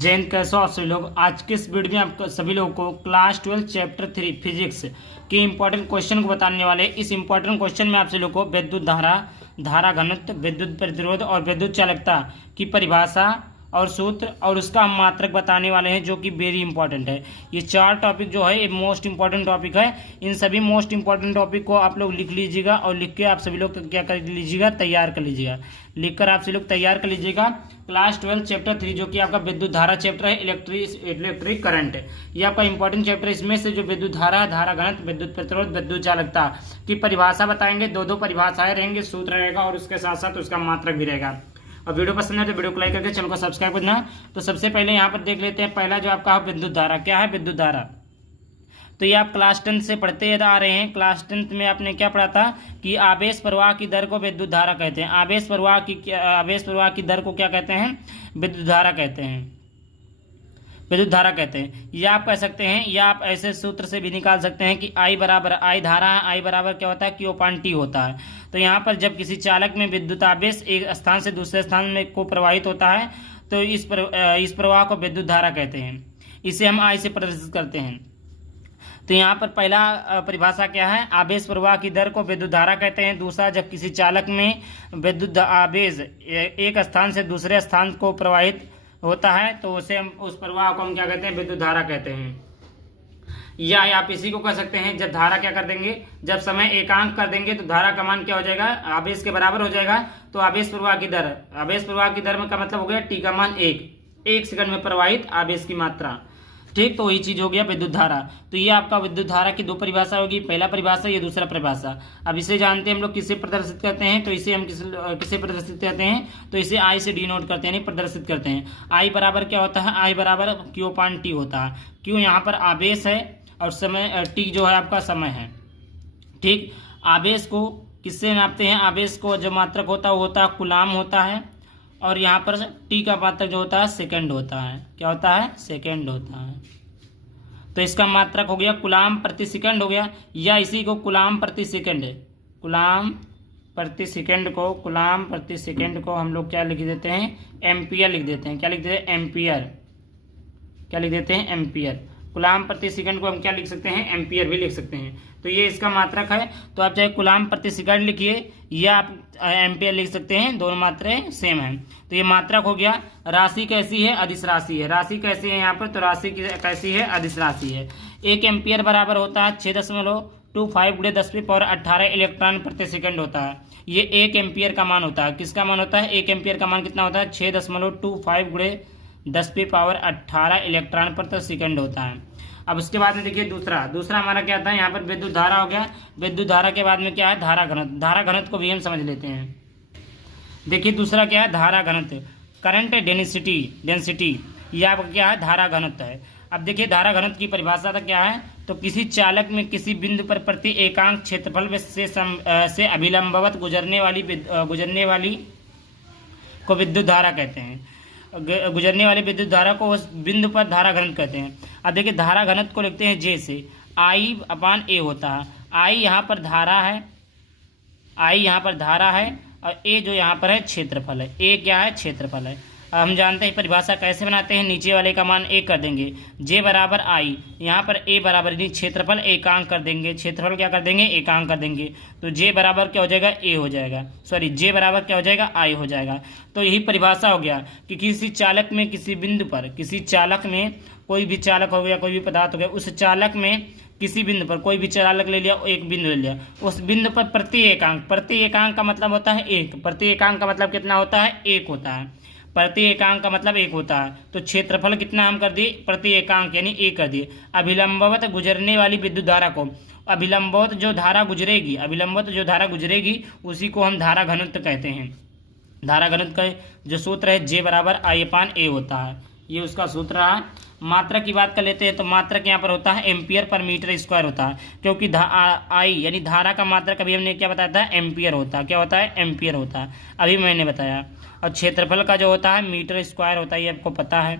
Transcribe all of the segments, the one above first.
जय हिंद। कैसे हो आप सभी लोग। आज के इस वीडियो में आप सभी लोगों को क्लास 12 चैप्टर 3 फिजिक्स के इंपॉर्टेंट क्वेश्चन को बताने वाले। इस इंपॉर्टेंट क्वेश्चन में आप सभी लोगों को विद्युत धारा, धारा घनत्व, विद्युत प्रतिरोध और विद्युत चालकता की परिभाषा और सूत्र और उसका हम मात्रक बताने वाले हैं, जो कि वेरी इंपॉर्टेंट है। ये चार टॉपिक जो है ये मोस्ट इंपॉर्टेंट टॉपिक है। इन सभी मोस्ट इंपॉर्टेंट टॉपिक को आप लोग लिख लीजिएगा और लिख के आप सभी लोग क्या कर लीजिएगा, तैयार कर लीजिएगा। लिखकर आप सभी लोग तैयार कर लीजिएगा। क्लास 12 चैप्टर 3 जो कि आपका विद्युत धारा चैप्टर है, इलेक्ट्रिक करंट है, ये आपका इंपॉर्टेंट चैप्टर है। इसमें से जो विद्युत धारा, धारा घनत्व, विद्युत प्रतिरोध, विद्युत चालकता की परिभाषा बताएंगे। दो परिभाषाएं रहेंगे, सूत्र रहेगा और उसके साथ साथ उसका मात्रक भी रहेगा। और वीडियो पसंद है तो वीडियो को लाइक करके चैनल को सब्सक्राइब करना। तो सबसे पहले यहाँ पर देख लेते हैं, पहला जो आपका विद्युत धारा। क्या है विद्युत धारा? तो ये आप क्लास 10 से पढ़ते आ रहे हैं। क्लास 10 में आपने क्या पढ़ा था कि आवेश प्रवाह की दर को विद्युत धारा कहते हैं। आवेश प्रवाह की दर को क्या कहते हैं? विद्युत धारा कहते हैं, विद्युत धारा कहते हैं। या आप कह सकते हैं, या आप ऐसे सूत्र से भी निकाल सकते हैं कि आई बराबर, आई धारा है, आई बराबर क्या होता है, Q/T होता है। तो यहाँ पर जब किसी चालक में विद्युत आवेश एक स्थान से दूसरे स्थान में को प्रवाहित होता है तो इस प्रवाह को विद्युत धारा कहते हैं। इसे हम आई से प्रदर्शित करते हैं। तो यहाँ पर पहला परिभाषा क्या है? आवेश प्रवाह की दर को विद्युत धारा कहते हैं। दूसरा, जब किसी चालक में विद्युत आवेश एक स्थान से दूसरे स्थान को प्रवाहित होता है तो उसे हम, उस प्रवाह को हम क्या कहते हैं? विद्युत धारा कहते हैं। या आप इसी को कह सकते हैं, जब धारा क्या कर देंगे, जब समय एकांक कर देंगे तो धारा का मान क्या हो जाएगा? आवेश के बराबर हो जाएगा। तो आवेश प्रवाह की दर, आवेश प्रवाह की दर में का मतलब हो गया टी का मान 1 सेकंड में प्रवाहित आवेश की मात्रा। ठीक, तो वही चीज हो गया विद्युत धारा। तो ये आपका विद्युत धारा की दो परिभाषा होगी, पहला परिभाषा, ये दूसरा परिभाषा। अब इसे जानते हैं हम लोग किसे प्रदर्शित करते हैं। तो इसे हम किसे प्रदर्शित करते हैं? तो इसे आई से डिनोट करते हैं, नहीं प्रदर्शित करते हैं। आई बराबर क्या होता है? आई बराबर Q/T होता है। क्यों? यहाँ पर आवेश है और समय, टी जो है आपका समय है। ठीक, आवेश को किससे नापते हैं? आवेश को जो मात्रक होता है वो होता है कूलाम होता है, और यहाँ पर टी का मात्रक जो होता है सेकंड होता है। क्या होता है? सेकंड होता है। तो इसका मात्रक हो गया कूलाम प्रति सेकंड हो गया, या इसी को कूलाम प्रति सेकंड, कूलाम प्रति सेकंड को हम लोग क्या लिख देते हैं? एम्पियर लिख देते हैं। क्या लिख देते हैं? एम्पियर। क्या लिख देते हैं? एम्पियर। कूलाम प्रति सेकंड को हम क्या लिख सकते हैं? एम्पियर भी लिख सकते हैं। तो ये इसका मात्रक है। तो आप चाहे कूलाम प्रति सेकंड लिखिए या आप एम्पियर लिख सकते हैं, दोनों मात्राएं सेम है। तो ये मात्रक हो गया। राशि कैसी है? अदिश राशि है। राशि कैसी है यहाँ पर? तो राशि कैसी है? अदिश राशि है। 1 एम्पियर बराबर होता है 6.25 × 10⁻18 इलेक्ट्रॉन प्रति सेकंड होता है। ये 1 एम्पियर का मान होता है। किसका मान होता है? 1 एम्पियर का मान कितना होता है? 6.25 × 10⁻18 इलेक्ट्रॉन प्रति सेकंड होता है। अब उसके बाद में देखिए दूसरा हमारा क्या था? यहाँ पर विद्युत धारा हो गया। विद्युत धारा के बाद में क्या है? धारा घनत्व। धारा घनत्व को भी हम समझ लेते हैं। देखिए दूसरा क्या है? धारा घनत्व, करंट डेंसिटी। ये आपका क्या है? धारा घनत्व है। अब देखिए धारा घनत्व की परिभाषा तो क्या है? तो किसी चालक में किसी बिंदु पर प्रति एकांक क्षेत्रफल से अभिलंबवत गुजरने वाली को विद्युत धारा कहते हैं। गुजरने वाली विद्युत धारा को उस बिंदु पर धारा घनत्व कहते हैं। अब देखिए धारा घनत्व को लिखते हैं जे से। I/A होता है। I यहाँ पर धारा है, I यहाँ पर धारा है, और A जो यहाँ पर है क्षेत्रफल है। A क्या है? क्षेत्रफल है। अब हम जानते हैं परिभाषा कैसे बनाते हैं। नीचे वाले का मान 1 कर देंगे, J बराबर I, यहाँ पर A बराबर नहीं, क्षेत्रफल एकांक कर देंगे। क्षेत्रफल क्या कर देंगे? एकांक कर देंगे। तो J बराबर क्या हो जाएगा? A हो जाएगा, सॉरी J बराबर क्या हो जाएगा? I हो जाएगा। तो यही परिभाषा हो गया कि किसी चालक में, किसी बिंदु पर, किसी चालक में, कोई भी चालक हो गया, कोई भी पदार्थ हो गया, उस चालक में किसी बिंदु पर, कोई भी चालक ले लिया, एक बिंदु ले लिया, उस बिंदु पर प्रति एकांक का मतलब होता है 1। प्रति एकांक का मतलब कितना होता है? 1 होता है। प्रति एकांक का मतलब 1 होता है। तो क्षेत्रफल कितना हम कर दिए? प्रति एकांक यानी 1 कर दिए। अभिलंबवत गुजरने वाली विद्युत धारा को, अभिलंबवत जो धारा गुजरेगी उसी को हम धारा घनत्व कहते हैं। धारा घनत्व का जो सूत्र है J बराबर I/A होता है। ये उसका सूत्र है। मात्रक की बात कर लेते हैं। तो मात्रक यहाँ पर होता है एम्पियर पर मीटर स्क्वायर होता है, क्योंकि आई यानी धारा का मात्रक अभी हमने क्या बताया था? एम्पियर होता है। क्या होता है? एम्पियर होता है, अभी मैंने बताया। और क्षेत्रफल का जो होता है मीटर स्क्वायर होता है, ये आपको पता है।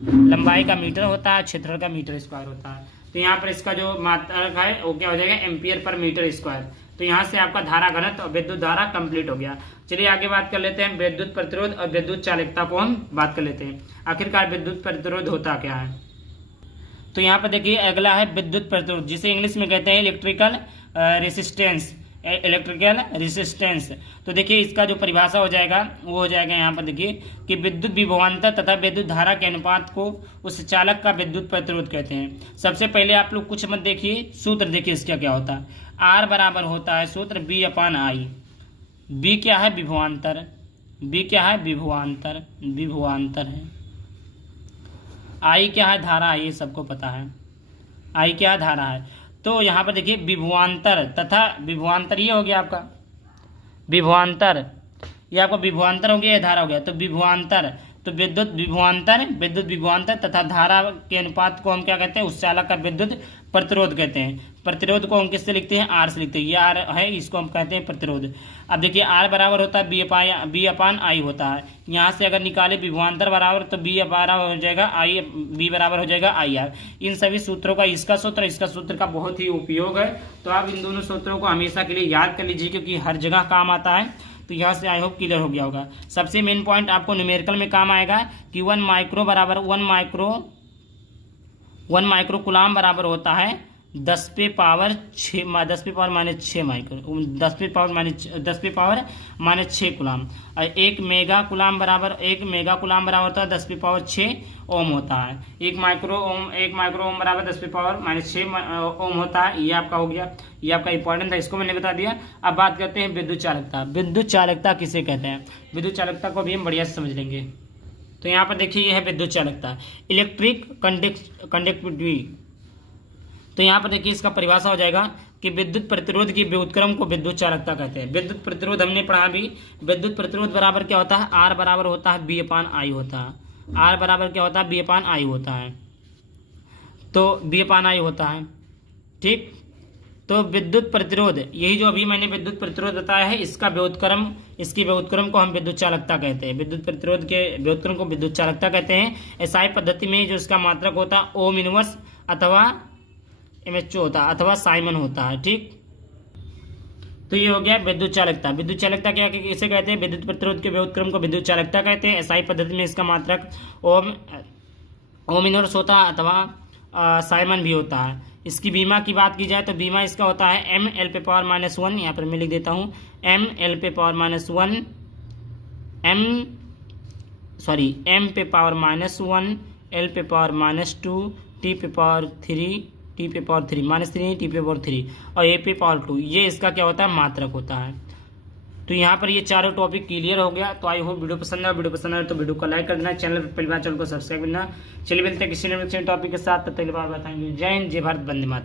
लंबाई का मीटर होता है, क्षेत्रफल का मीटर स्क्वायर होता है। तो यहाँ पर इसका जो मात्रक है वो क्या हो जाएगा? Ampere per metre square. तो यहाँ से आपका धारा घनत्व और विद्युत धारा कंप्लीट हो गया। चलिए आगे बात कर लेते हैं विद्युत प्रतिरोध और विद्युत चालकता को हम बात कर लेते हैं। आखिरकार विद्युत प्रतिरोध होता क्या है? तो यहाँ पर देखिए अगला है विद्युत प्रतिरोध, जिसे इंग्लिश में कहते हैं इलेक्ट्रिकल रेसिस्टेंस। इलेक्ट्रिकल रेसिस्टेंस, तो देखिए इसका जो परिभाषा हो जाएगा वो हो जाएगा यहाँ पर देखिए कि विद्युत विभवांतर तथा विद्युत धारा के अनुपात को उस चालक का विद्युत प्रतिरोध कहते हैं। सबसे पहले आप लोग कुछ मत देखिए, सूत्र देखिए इसका क्या होता है। आर बराबर होता है सूत्र बी अपान आई। बी क्या है? विभवांतर। बी क्या है? विभवांतर, विभवांतर है। आई क्या है? धारा। ये सबको पता है आई क्या है? धारा है। तो यहाँ पर देखिए विभवांतर तथा विभवांतर ये हो गया आपका विभवांतर, ये आपका विभवांतर हो गया, ये धारा हो गया। तो विभवांतर, तो विद्युत विभवांतर तथा धारा के अनुपात को हम क्या कहते हैं? उस चालक का विद्युत प्रतिरोध कहते हैं। प्रतिरोध को हम किससे लिखते हैं? आर से लिखते हैं। ये आर है, इसको हम कहते हैं प्रतिरोध। अब देखिए आर बराबर होता है बी अपान आई होता है। यहाँ से अगर निकाले विभवांतर बराबर तो बी बराबर हो जाएगा आई, बी बराबर हो जाएगा आई आर। इन सभी सूत्रों का इसका सूत्र का बहुत ही उपयोग है। तो आप इन दोनों सूत्रों को हमेशा के लिए याद कर लीजिए, क्योंकि हर जगह काम आता है। तो यहाँ से आई होप क्लियर हो गया होगा। सबसे मेन पॉइंट आपको न्यूमेरिकल में काम आएगा कि 1 माइक्रो बराबर 1 माइक्रो कुलाम बराबर होता है 10 पे पावर माइनस 6 माइक्रो, 10 पे पावर माइनस 6 कुलाम। और 1 मेगा कुलाम बराबर होता है 10 पे पावर 6 ओम होता है। 1 माइक्रो ओम बराबर 10 पे पावर माइनस 6 ओम होता है। ये आपका हो गया, ये आपका इंपॉर्टेंट था, इसको मैंने बता दिया। अब बात करते हैं विद्युत चालकता। विद्युत चालकता किसे कहते हैं? विद्युत चालकता को भी हम बढ़िया से समझ लेंगे। तो यहाँ पर देखिए ये है विद्युत चालकता, इलेक्ट्रिक कंडक्टिविटी। तो यहाँ पर देखिए इसका परिभाषा हो जाएगा कि विद्युत प्रतिरोध की व्युत्क्रम को विद्युत चालकता कहते हैं। विद्युत प्रतिरोध हमने पढ़ा अभी, विद्युत प्रतिरोध बराबर क्या होता है? आर बराबर होता है बी अपान आई होता है। आर बराबर क्या होता है? बी अपान आई होता है। तो बी अपान आई होता है, ठीक। तो विद्युत प्रतिरोध, यही जो अभी मैंने विद्युत प्रतिरोध बताया है, इसकी व्युत्क्रम को हम विद्युत चालकता कहते हैं। विद्युत प्रतिरोध के व्युत्क्रम को विद्युत चालकता कहते हैं। एसआई पद्धति में जो इसका मात्रक होता है ओम इनवर्स अथवा एमएचओ होता है अथवा साइमन होता है, ठीक। तो ये हो गया विद्युत चालकता। विद्युत चालकता क्या किसे कहते हैं? विद्युत प्रतिरोध के व्युत्क्रम को विद्युत चालकता कहते हैं। एसआई पद्धति में इसका मात्रक ओम इनवर्स होता है अथवा साइमन भी होता है। इसकी बीमा की बात की जाए तो बीमा इसका होता है एम एल पे पावर माइनस 1, यहाँ पर मैं लिख देता हूँ एम एल पे पावर माइनस 1, एम पे पावर माइनस 1, एल पे पावर माइनस 2, टी पे पावर 3 माइनस 3, टी पे पावर 3 और ए पे पावर 2। ये इसका क्या होता है? मात्रक होता है। तो यहाँ पर ये चारों टॉपिक क्लियर हो गया। तो आई होप वीडियो पसंद आए तो वीडियो को लाइक कर देना, चैनल पर पहली बार चैनल को सब्सक्राइब करना। चलिए मिलते हैं किसी न किसी टॉपिक के साथ, तब तक के लिए बताएंगे। जय हिंद, जय भारत, वंदे मातरम।